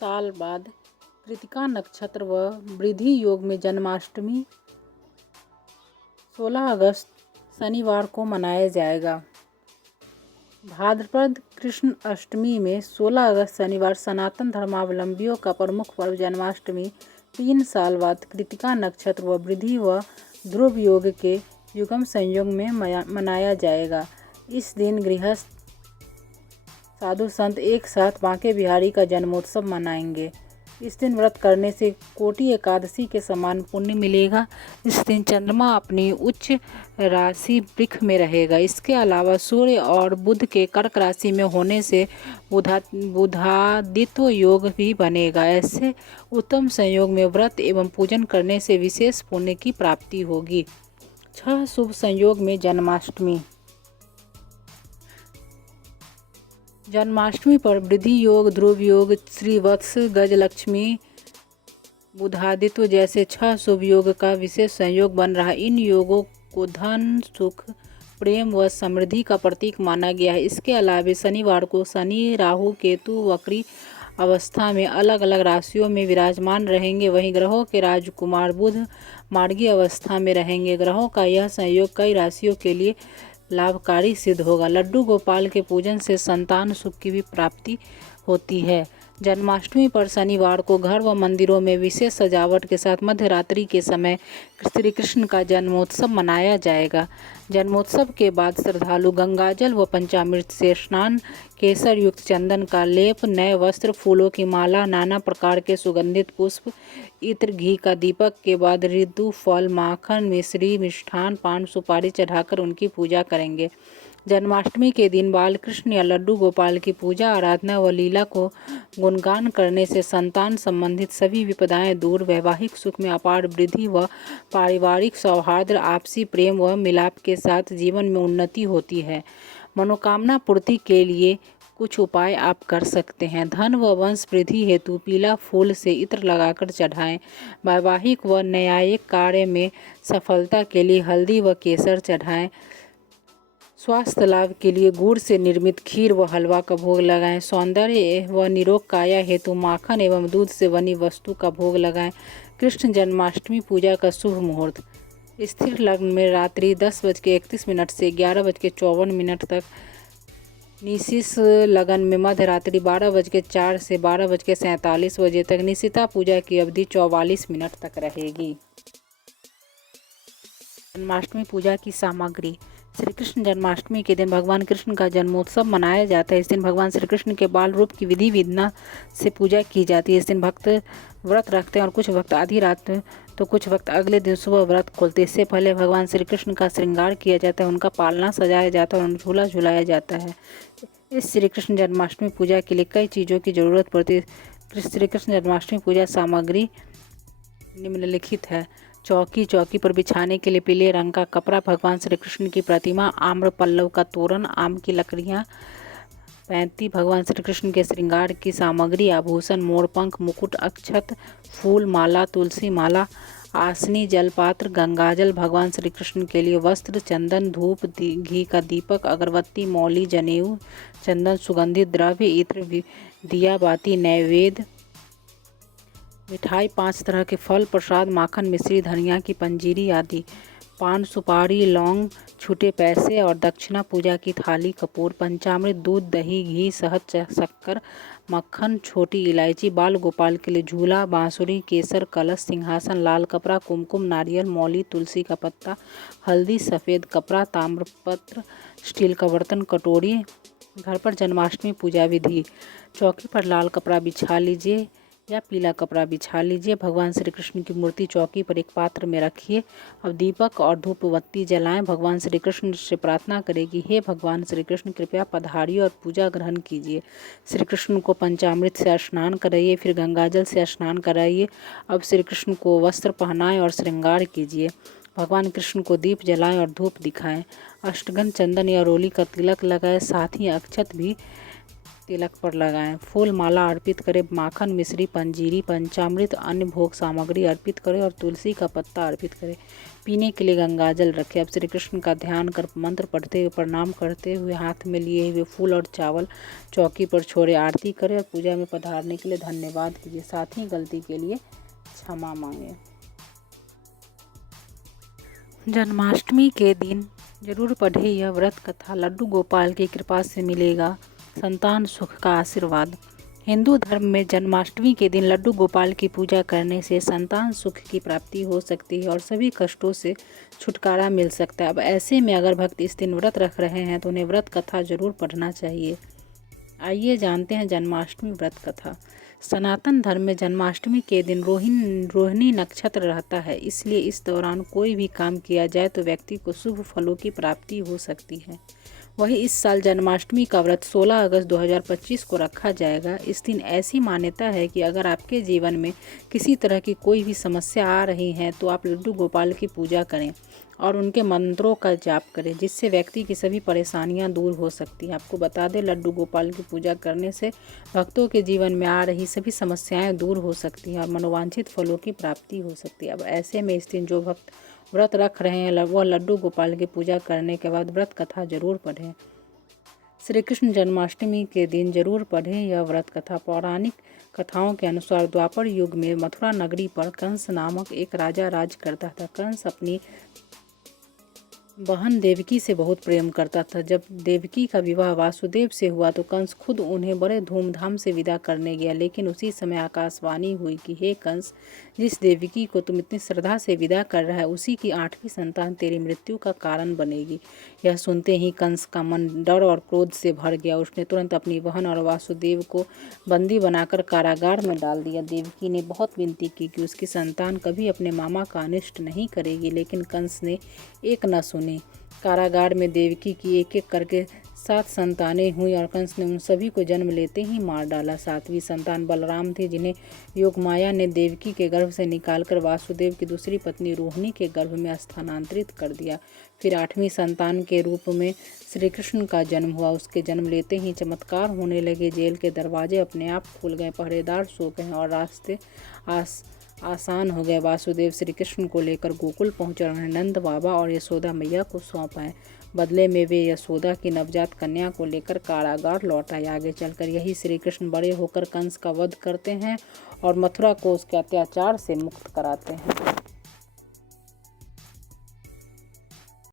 साल बाद कृतिका नक्षत्र व वृद्धि योग में जन्माष्टमी 16 अगस्त शनिवार को मनाया जाएगा। भाद्रपद कृष्ण अष्टमी में 16 अगस्त शनिवार सनातन धर्मावलंबियों का प्रमुख पर्व जन्माष्टमी 3 साल बाद कृतिका नक्षत्र व वृद्धि व ध्रुव योग के युगम संयोग में मनाया जाएगा। इस दिन गृहस्थ साधु संत एक साथ बांके बिहारी का जन्मोत्सव मनाएंगे। इस दिन व्रत करने से कोटि एकादशी के समान पुण्य मिलेगा। इस दिन चंद्रमा अपनी उच्च राशि वृष में रहेगा। इसके अलावा सूर्य और बुध के कर्क राशि में होने से बुधादित्व योग भी बनेगा। ऐसे उत्तम संयोग में व्रत एवं पूजन करने से विशेष पुण्य की प्राप्ति होगी। 6 शुभ संयोग में जन्माष्टमी पर वृद्धि योग, ध्रुव योग, श्रीवत्स, गजलक्ष्मी, बुधादित्य जैसे 6 शुभ योग का विशेष संयोग बन रहा है। इन योगों को धन, सुख, प्रेम व समृद्धि का प्रतीक माना गया है। इसके अलावा शनिवार को शनि, राहु, केतु वक्री अवस्था में अलग अलग राशियों में विराजमान रहेंगे। वहीं ग्रहों के राजकुमार बुध मार्गी अवस्था में रहेंगे। ग्रहों का यह संयोग कई राशियों के लिए लाभकारी सिद्ध होगा। लड्डू गोपाल के पूजन से संतान सुख की भी प्राप्ति होती है। जन्माष्टमी पर शनिवार को घर व मंदिरों में विशेष सजावट के साथ मध्यरात्रि के समय श्री कृष्ण का जन्मोत्सव मनाया जाएगा। जन्मोत्सव के बाद श्रद्धालु गंगाजल व पंचामृत से स्नान, केसर युक्त चंदन का लेप, नए वस्त्र, फूलों की माला, नाना प्रकार के सुगंधित पुष्प, इत्र, घी का दीपक के बाद ऋतु, फल, माखन, मिश्री, मिष्ठान, पान, सुपारी चढ़ाकर उनकी पूजा करेंगे। जन्माष्टमी के दिन बाल कृष्ण या लड्डू गोपाल की पूजा, आराधना व लीला को गुणगान करने से संतान संबंधित सभी विपदाएं दूर, वैवाहिक सुख में अपार वृद्धि व पारिवारिक सौहार्द, आपसी प्रेम व मिलाप के साथ जीवन में उन्नति होती है। मनोकामना पूर्ति के लिए कुछ उपाय आप कर सकते हैं। धन व वंश वृद्धि हेतु पीला फूल से इत्र लगाकर चढ़ाएं। वैवाहिक व न्यायिक कार्य में सफलता के लिए हल्दी व केसर चढ़ाएं। स्वास्थ्य लाभ के लिए गुड़ से निर्मित खीर व हलवा का भोग लगाएं। सौंदर्य व निरोग काया हेतु माखन एवं दूध से बनी वस्तु का भोग लगाएं। कृष्ण जन्माष्टमी पूजा का शुभ मुहूर्त स्थिर लग्न में रात्रि 10:31 से 11:54 तक, निशिष लगन में मध्य रात्रि 12:04 से 12:47 बजे तक। निशिता पूजा की अवधि 44 मिनट तक रहेगी। जन्माष्टमी पूजा की सामग्री। श्री कृष्ण जन्माष्टमी के दिन भगवान कृष्ण का जन्मोत्सव मनाया जाता है। इस दिन भगवान श्री कृष्ण के बाल रूप की विधि विधान से पूजा की जाती है। इस दिन भक्त व्रत रखते हैं और कुछ भक्त आधी रात तो कुछ भक्त अगले दिन सुबह व्रत खोलते हैं। इससे पहले भगवान श्री कृष्ण का श्रृंगार किया जाता है, उनका पालना सजाया जाता है और झूला झुलाया जाता है। इस श्री कृष्ण जन्माष्टमी पूजा के लिए कई चीज़ों की जरूरत पड़ती है। श्री कृष्ण जन्माष्टमी पूजा सामग्री निम्नलिखित है। चौकी पर बिछाने के लिए पीले रंग का कपड़ा, भगवान श्री कृष्ण की प्रतिमा, आम्र पल्लव का तोरण, आम की लकड़ियाँ, 35 भगवान श्री कृष्ण के श्रृंगार की सामग्री, आभूषण, मोरपंख, मुकुट, अक्षत, फूल माला, तुलसी माला, आसनी, जलपात्र, गंगाजल, भगवान श्री कृष्ण के लिए वस्त्र, चंदन, धूप, घी का दीपक, अगरबत्ती, मौली, जनेऊ, चंदन, सुगंधित द्रव्य, इत्र, दिया बाती, नैवेद्य, मिठाई, 5 तरह के फल, प्रसाद, माखन, मिश्री, धनिया की पंजीरी आदि, पान, सुपारी, लौंग, छूटे पैसे और दक्षिणा, पूजा की थाली, कपूर, पंचामृत, दूध, दही, घी, शहद, शक्कर, मक्खन, छोटी इलायची, बाल गोपाल के लिए झूला, बांसुरी, केसर, कलश, सिंहासन, लाल कपड़ा, कुमकुम, नारियल, मौली, तुलसी का पत्ता, हल्दी, सफ़ेद कपड़ा, ताम्रपत्र, स्टील का बर्तन, कटोरी। घर पर जन्माष्टमी पूजा विधि। चौकी पर लाल कपड़ा बिछा लीजिए या पीला कपड़ा बिछा लीजिए। भगवान श्री कृष्ण की मूर्ति चौकी पर एक पात्र में रखिए। अब दीपक और धूप बत्ती जलाएं। भगवान श्री कृष्ण से प्रार्थना करें कि हे भगवान श्री कृष्ण, कृपया पधारिए और पूजा ग्रहण कीजिए। श्री कृष्ण को पंचामृत से स्नान कराइए, फिर गंगाजल से स्नान कराइए। अब श्री कृष्ण को वस्त्र पहनाएं और श्रृंगार कीजिए। भगवान कृष्ण को दीप जलाएं और धूप दिखाएं। अष्टगंध, चंदन या रोली का तिलक लगाएं। साथ ही अक्षत भी तिलक पर लगाएं। फूल माला अर्पित करें। माखन, मिश्री, पंजीरी, पंचामृत, अन्य भोग सामग्री अर्पित करें और तुलसी का पत्ता अर्पित करें। पीने के लिए गंगाजल रखें। अब श्री कृष्ण का ध्यान कर मंत्र पढ़ते हुए प्रणाम करते हुए हाथ में लिए हुए फूल और चावल चौकी पर छोड़े। आरती करें और पूजा में पधारने के लिए धन्यवाद कीजिए। साथ ही गलती के लिए क्षमा मांगे। जन्माष्टमी के दिन जरूर पढ़े यह व्रत कथा। लड्डू गोपाल की कृपा से मिलेगा संतान सुख का आशीर्वाद। हिंदू धर्म में जन्माष्टमी के दिन लड्डू गोपाल की पूजा करने से संतान सुख की प्राप्ति हो सकती है और सभी कष्टों से छुटकारा मिल सकता है। अब ऐसे में अगर भक्त इस दिन व्रत रख रहे हैं तो उन्हें व्रत कथा जरूर पढ़ना चाहिए। आइए जानते हैं जन्माष्टमी व्रत कथा। सनातन धर्म में जन्माष्टमी के दिन रोहिणी नक्षत्र रहता है, इसलिए इस दौरान कोई भी काम किया जाए तो व्यक्ति को शुभ फलों की प्राप्ति हो सकती है। वहीं इस साल जन्माष्टमी का व्रत 16 अगस्त 2025 को रखा जाएगा। इस दिन ऐसी मान्यता है कि अगर आपके जीवन में किसी तरह की कोई भी समस्या आ रही है तो आप लड्डू गोपाल की पूजा करें और उनके मंत्रों का जाप करें, जिससे व्यक्ति की सभी परेशानियां दूर हो सकती हैं। आपको बता दें, लड्डू गोपाल की पूजा करने से भक्तों के जीवन में आ रही सभी समस्याएं दूर हो सकती हैं और मनोवांछित फलों की प्राप्ति हो सकती है। अब ऐसे में इस दिन जो भक्त व्रत रख रहे हैं वह लड्डू गोपाल की पूजा करने के बाद व्रत कथा जरूर पढ़ें। श्री कृष्ण जन्माष्टमी के दिन जरूर पढ़ें यह व्रत कथा। पौराणिक कथाओं के अनुसार द्वापर युग में मथुरा नगरी पर कंस नामक एक राजा राज करता था। कंस अपनी बहन देवकी से बहुत प्रेम करता था। जब देवकी का विवाह वासुदेव से हुआ तो कंस खुद उन्हें बड़े धूमधाम से विदा करने गया, लेकिन उसी समय आकाशवाणी हुई कि हे कंस, जिस देवकी को तुम इतनी श्रद्धा से विदा कर रहा है उसी की 8वीं संतान तेरी मृत्यु का कारण बनेगी। यह सुनते ही कंस का मन डर और क्रोध से भर गया। उसने तुरंत अपनी बहन और वासुदेव को बंदी बनाकर कारागार में डाल दिया। देवकी ने बहुत विनती की कि उसकी संतान कभी अपने मामा का अनिष्ट नहीं करेगी, लेकिन कंस ने एक न सुनी। कारागार में देवकी की एक एक करके 7 संतानें हुई और कंस ने उन सभी को जन्म लेते ही मार डाला। 7वीं संतान बलराम थे, जिन्हें योगमाया ने देवकी के गर्भ से निकालकर वासुदेव की दूसरी पत्नी रोहिणी के गर्भ में स्थानांतरित कर दिया। फिर 8वीं संतान के रूप में श्री कृष्ण का जन्म हुआ। उसके जन्म लेते ही चमत्कार होने लगे। जेल के दरवाजे अपने आप खुल गए, पहरेदार सो गए और रास्ते आसान हो गए। वासुदेव श्री कृष्ण को लेकर गोकुल पहुंचे और उन्हें नंद बाबा और यशोदा मैया को सौंपाए। बदले में वे यशोदा की नवजात कन्या को लेकर कारागार लौट आए। आगे चलकर यही श्री कृष्ण बड़े होकर कंस का वध करते हैं और मथुरा को उसके अत्याचार से मुक्त कराते हैं।